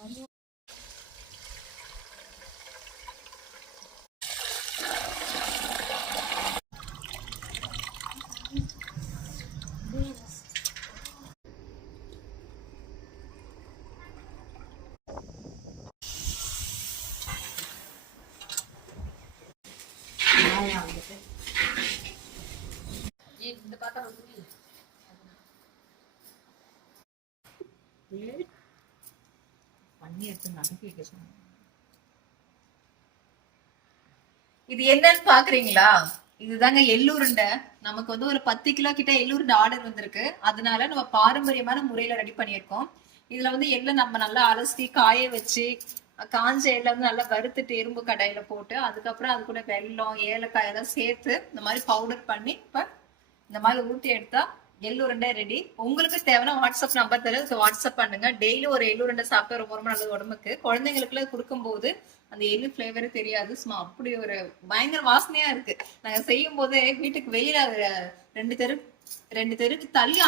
Aduh. Di ini. Yeah. பண்ணி எடுத்து நடுக்கி வைக்க சொன்னாங்க இது என்னன்னு பாக்குறீங்களா? இதுதாங்க எள்ளுருண்டை. நமக்கு வந்து ஒரு பத்து கிலோ கிட்ட எள்ளுருண்டை ஆர்டர் வந்திருக்கு. அதனால நம்ம பாரம்பரியமான முறையில ரெடி பண்ணியிருக்கோம். இதுல வந்து எள்ள நம்ம நல்லா அலசி காய வச்சு காஞ்ச எள்ளை வந்து நல்லா வறுத்துட்டு இரும்பு கடாயில போட்டு அதுக்கப்புறம் அது கூட வெல்லம் ஏலக்காய் எல்லாம் சேர்த்து இந்த மாதிரி பவுடர் பண்ணி இப்ப இந்த மாதிரி ஊட்டி எடுத்தா எள்ளுருண்டை ரெடி உங்களுக்கு தேவைன்னா வாட்ஸ்அப் நம்பர் தர வாட்ஸ்அப் பண்ணுங்க. டெய்லி ஒரு எள்ளுருண்டை சாப்பிட்டா ரொம்ப ரொம்ப நல்லது உடம்புக்கு. குழந்தைங்களுக்குலாம் கொடுக்கும்போது அந்த எள்ளு ஃப்ளேவரே தெரியாது. சும்மா அப்படி ஒரு பயங்கர வாசனையா இருக்கு. நாங்க செய்யும் போதே வீட்டுக்கு வெளியில ரெண்டு தெரு ரெண்டு தெருக்கு தள்ளி